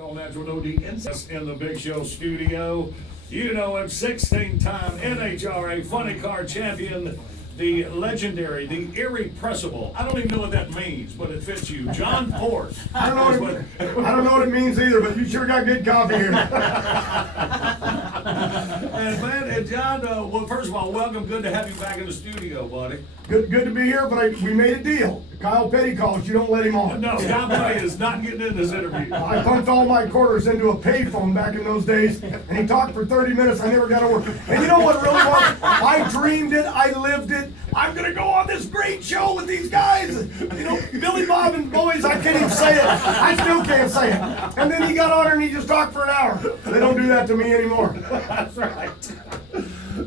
All natural, no DNS in the Big Show studio. You know him, 16-time NHRA funny car champion, the legendary, the irrepressible. I don't even know what that means, but it fits you. John Ford. I don't know what it means either, but you sure got good coffee here. And John, well, first of all, welcome. Good to have you back in the studio, buddy. Good to be here, but we made a deal. Kyle Petty calls, you don't let him on. No, Kyle Petty is not getting in this interview. I pumped all my quarters into a payphone back in those days, and he talked for 30 minutes. I never got over. And you know what really was? I dreamed it. I lived it. I'm going to go on this great show with these guys. You know, Billy Bob and boys, I can't even say it. I still can't say it. And then he got on and he just talked for an hour. They don't do that to me anymore. That's right.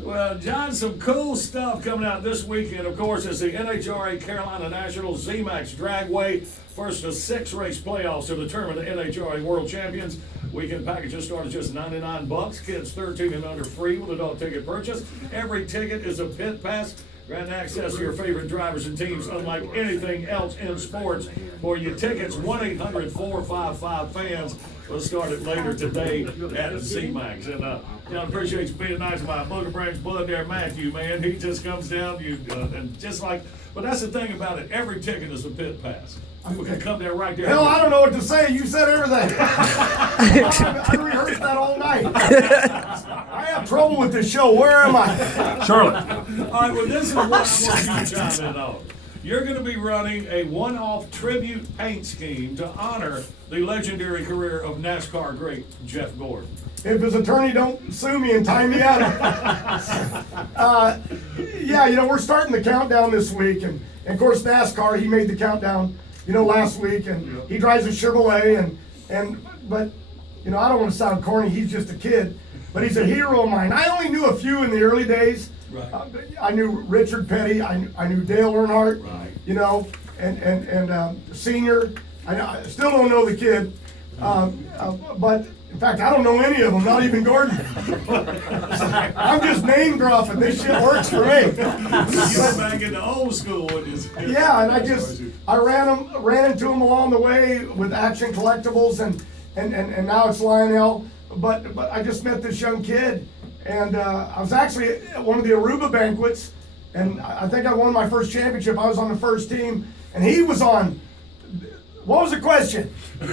Well, John, some cool stuff coming out this weekend. Of course, it's the NHRA Carolina National Z-Max Dragway. First of 6 race playoffs to determine the NHRA World Champions. Weekend packages start at just $99. Kids 13 and under free with adult ticket purchase. Every ticket is a pit pass. Grant access to your favorite drivers and teams unlike anything else in sports. For your tickets, 1-800-455-FANS. We'll start it later today at Z-Max. And John, appreciate you being nice about Boger Brain's blood there, Matthew, man. He just comes down, and just like, but that's the thing about it. Every ticket is a pit pass. We can come there right there. Hell, I don't know what to say. You said everything. I rehearsed that all night. I have trouble with this show. Where am I? Charlotte. All right, well, this is what I want you to chime in on. You're going to be running a one-off tribute paint scheme to honor the legendary career of NASCAR great Jeff Gordon. If his attorney don't sue me and tie me out. Yeah, you know, we're starting the countdown this week. And of course, NASCAR, he made the countdown, last week. And he drives a Chevrolet. But, I don't want to sound corny. He's just a kid. But he's a hero of mine. I only knew a few in the early days. Right. I knew Richard Petty. I knew Dale Earnhardt. Right. And Senior. I still don't know the kid. But in fact, I don't know any of them, not even Gordon. I'm just name dropping. This shit works for me. You're back in the old school with this. Yeah, and I ran into him along the way with Action Collectibles, and now it's Lionel. But I just met this young kid, and I was actually at one of the Aruba banquets, and I think I won my first championship. I was on the first team, and he was on. What was the question? He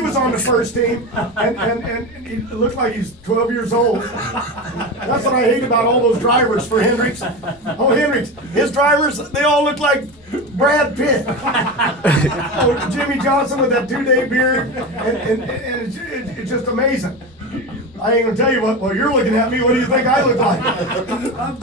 was on the first team, and he looked like he's 12 years old. That's what I hate about all those drivers for Hendricks. Oh, Hendricks, his drivers, they all look like Brad Pitt. Oh, Jimmy Johnson with that 2-day beard, and it's just amazing. I ain't gonna tell you what. Well, you're looking at me. What do you think I look like? I'm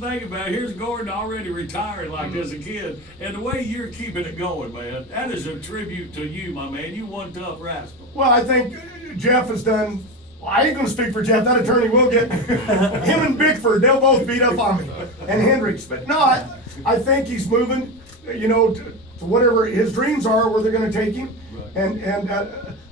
thinking about it. Here's Gordon already retiring like as a kid, and the way you're keeping it going, man, that is a tribute to you, my man. You one tough rascal. Well, I think Jeff has done. Well, I ain't gonna speak for Jeff. That attorney will get him and Bickford. They'll both beat up on me, and Hendricks. But no, I think he's moving. To whatever his dreams are, where they're gonna take him, right. And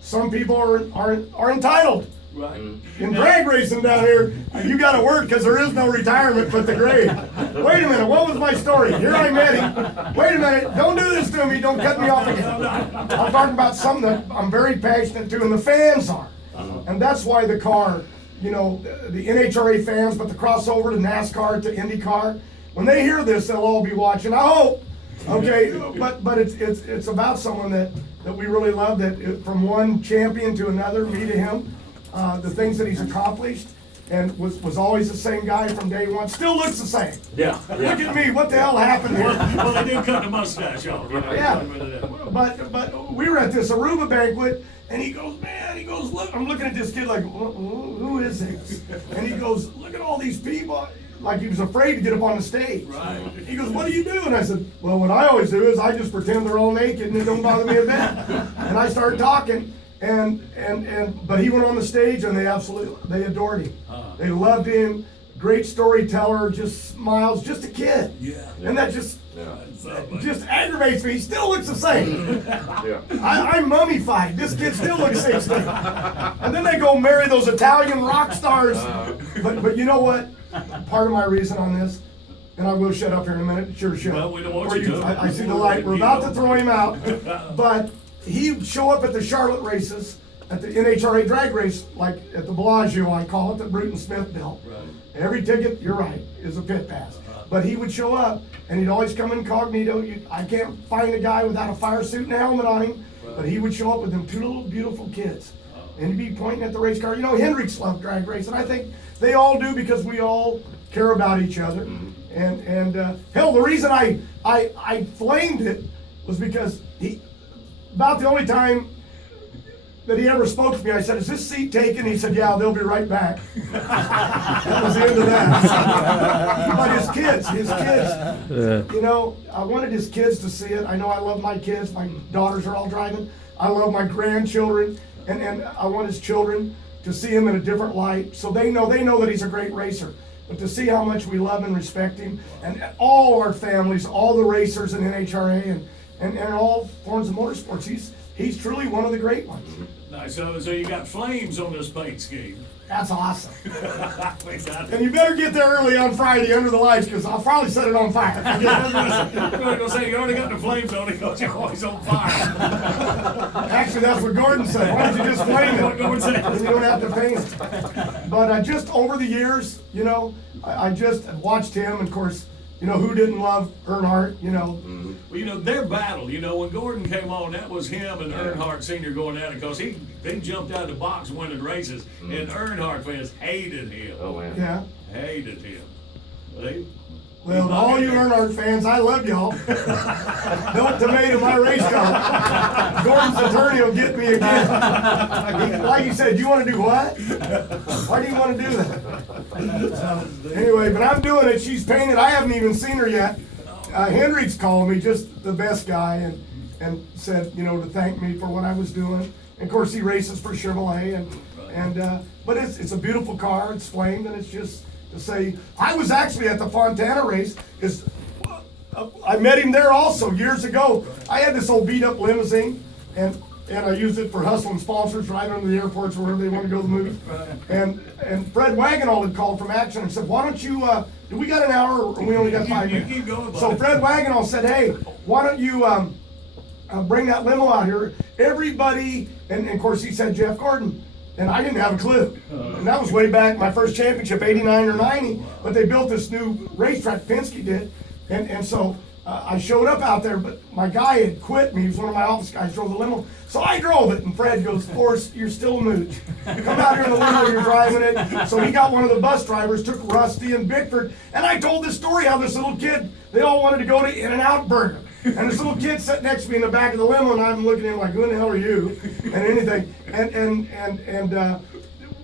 some people are entitled. Right. In drag racing down here, you got to work because there is no retirement but the grave. Wait a minute, what was my story? Here I met him. Wait a minute, don't do this to me. Don't cut me off again. I'm talking about something that I'm very passionate to, and the fans are. And that's why the car, the NHRA fans, but the crossover to NASCAR to IndyCar, when they hear this, they'll all be watching. I hope. Okay, but it's about someone that we really love. That from one champion to another, me to him. The things that he's accomplished, and was always the same guy from day one. Still looks the same. Yeah. Look at me. What the hell happened here? Well, they did cut the mustache off. Yeah. But we were at this Aruba banquet, and he goes, look. I'm looking at this kid like, who is this? And he goes, look at all these people. Like he was afraid to get up on the stage. Right. He goes, what do you do? And I said, well, what I always do is I just pretend they're all naked and it don't bother me a bit. And I started talking. But he went on the stage and they adored him. They loved him. Great storyteller, just smiles, just a kid. Yeah. And that just aggravates me. He still looks the same. Yeah. I'm mummified. This kid still looks 16. And then they go marry those Italian rock stars. But you know what? Part of my reason on this, and I will shut up here in a minute. Sure. Well, we don't want you to. I see the light. We're about to throw him out. But he'd show up at the Charlotte races, at the NHRA drag race, like at the Bellagio, I call it, that Bruton Smith built. Right. Every ticket, you're right, is a pit pass. But he would show up, and he'd always come incognito. I can't find a guy without a fire suit and a helmet on him, but he would show up with them two little beautiful kids. And he'd be pointing at the race car. You know, Hendricks loved drag race, and I think they all do because we all care about each other. And hell, the reason I flamed it was because about the only time that he ever spoke to me, I said, "Is this seat taken?" He said, "Yeah, they'll be right back." That was the end of that. But his kids, you know, I wanted his kids to see it. I know I love my kids. My daughters are all driving. I love my grandchildren, and I want his children to see him in a different light, so they know that he's a great racer. But to see how much we love and respect him, and all our families, all the racers in NHRA, and all forms of motorsports, he's truly one of the great ones. Nice. So you got flames on this paint scheme. That's awesome. We got And you better get there early on Friday under the lights, because I'll probably set it on fire. I was going to say, you already got the flames on it because you're always on fire. Actually, that's what Gordon said. Why don't you just flame What it? Gordon said. And you don't have to paint it. But just over the years, you know, I just watched him, and of course, you know, who didn't love Earnhardt, you know? Well, you know, their battle, you know, when Gordon came on, that was him and Earnhardt Sr. going at it because they jumped out of the box winning races, and Earnhardt fans hated him. Oh, man. Yeah. Hated him. Well, to all you Earnhardt fans, I love y'all. Don't tomato my race car. Gordon's attorney will get me again. Like you said, you want to do what? Why do you want to do that? So, anyway, but I'm doing it. She's painted. I haven't even seen her yet. Hendricks called me, just the best guy, and said, you know, to thank me for what I was doing. And of course, he races for Chevrolet, but it's a beautiful car. It's flamed, and it's just to say, I was actually at the Fontana race, because I met him there also years ago. I had this old beat up limousine, and I used it for hustling sponsors, driving them to the airports or wherever they want to go to the movies. And Fred Wagonall had called from Action and said, "Why don't you, do we got an hour or we only got 5 minutes?" keep going, buddy. So Fred Wagonall said, "Hey, why don't you bring that limo out here?" Everybody, and of course he said Jeff Gordon. And I didn't have a clue. And that was way back, my first championship, 89 or 90. But they built this new racetrack, Penske did. And so I showed up out there, but my guy had quit me. He was one of my office guys, drove the limo. So I drove it, and Fred goes, "Forrest, you're still a mooch. Come out here in the limo, you're driving it." So he got one of the bus drivers, took Rusty and Bickford, and I told this story how this little kid, they all wanted to go to In-N-Out Burger. And this little kid sat next to me in the back of the limo, and I'm looking at him like, "Who in the hell are you?" and anything. And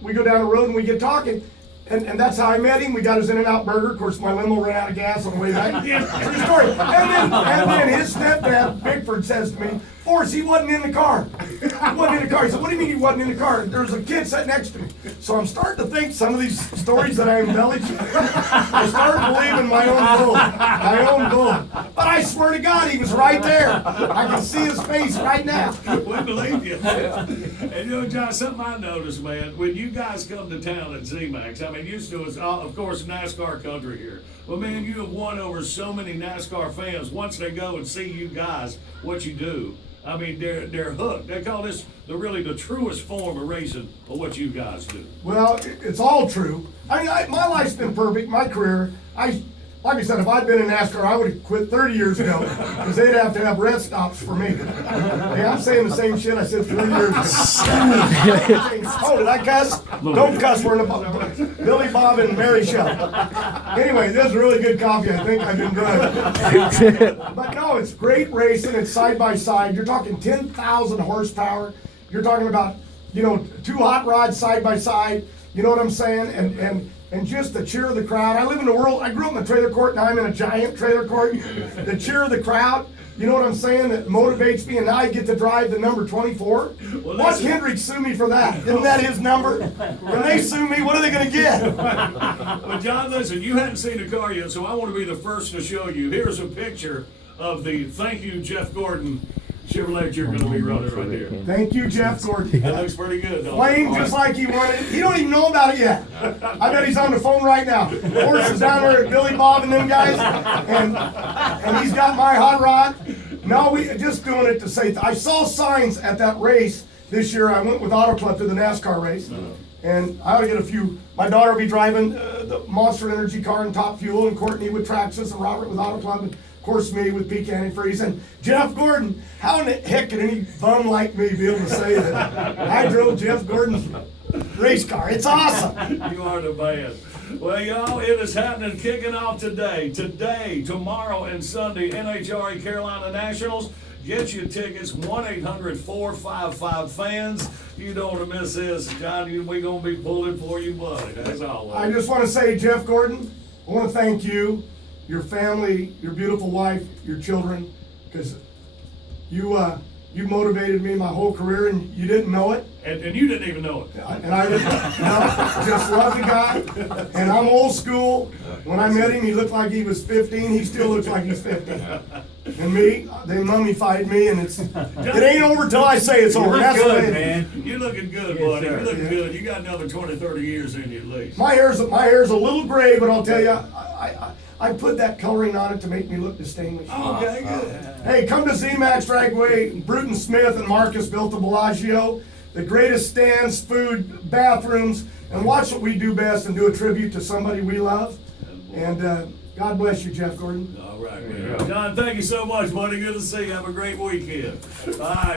we go down the road and we get talking. And that's how I met him. We got his In-N-Out Burger. Of course, my limo ran out of gas on the way back. True story. And then his stepdad, Bickford, says to me, "Forrest, he wasn't in the car. He wasn't in the car." He said, "What do you mean he wasn't in the car? There was a kid sitting next to me." So I'm starting to think some of these stories that I embellish, I started believing my own bull. But I swear to God, he was right there. I can see his face right now. We believe you. And you know, John, something I noticed, man, when you guys come to town at ZMAX, I mean, used to, it's, of course, NASCAR country here. But man, you have won over so many NASCAR fans once they go and see you guys, what you do. I mean, they're hooked. They call this the truest form of racing of what you guys do. Well, it's all true. I mean, my life's been perfect. My career, like I said, if I'd been in NASCAR, I would have quit 30 years ago, because they'd have to have rest stops for me. Hey, I'm saying the same shit I said 30 years ago. Oh, did I cuss? Don't cuss. We're in the Billy Bob and Mary show. Anyway, this is really good coffee. I think I've been good. But no, it's great racing. It's side by side. You're talking 10,000 horsepower. You're talking about, you know, two hot rods side by side. You know what I'm saying? And just the cheer of the crowd. I live in the world, I grew up in a trailer court, and I'm in a giant trailer court. The cheer of the crowd, you know what I'm saying, that motivates me, and now I get to drive the number 24. Watch Hendricks sue me for that. Isn't that his number? When they sue me, what are they going to get? Well, John, listen, you haven't seen the car yet, so I want to be the first to show you. Here's a picture of the Thank You, Jeff Gordon Chevrolet you're going to be running right here. Thank you, Jeff Gordon. That looks pretty good, though. Playing just like he wanted. He don't even know about it yet. I bet he's on the phone right now. Horse is down there at Billy Bob and them guys, and he's got my hot rod. No, we just doing it to say, I saw signs at that race this year. I went with Auto Club to the NASCAR race. And I ought to get a few. My daughter will be driving the Monster Energy car and Top Fuel, and Courtney with Traxxas, and Robert with Auto Club, and of course me with Peak Antifreeze, and Jeff Gordon. How in the heck can any bum like me be able to say that I drove Jeff Gordon's race car? It's awesome. You are the man. Well, y'all, it is happening, kicking off today, tomorrow, and Sunday. NHRA Carolina Nationals. Get your tickets, 1-800-455-FANS. You don't want to miss this. John, we're going to be pulling for you, buddy, as always. I just want to say, Jeff Gordon, I want to thank you, your family, your beautiful wife, your children, because you motivated me my whole career, and you didn't know it. And you didn't even know it. And I didn't, just love the guy. And I'm old school. When I met him, he looked like he was 15. He still looks like he's 15. And me, they mummified me, and it ain't over till I say it's over. That's good, the way. man. You're looking good, Yes, buddy. sir. You're looking good. You got another 20, 30 years in you at least. My hair's a little gray, but I'll tell you, I put that coloring on it to make me look distinguished. Okay, good. Hey, come to Z-Max Dragway. Bruton Smith and Marcus built the Bellagio, the greatest stands, food, bathrooms, and watch what we do best and do a tribute to somebody we love. And God bless you, Jeff Gordon. All right, man. John, thank you so much, buddy. Good to see you. Have a great weekend. All right.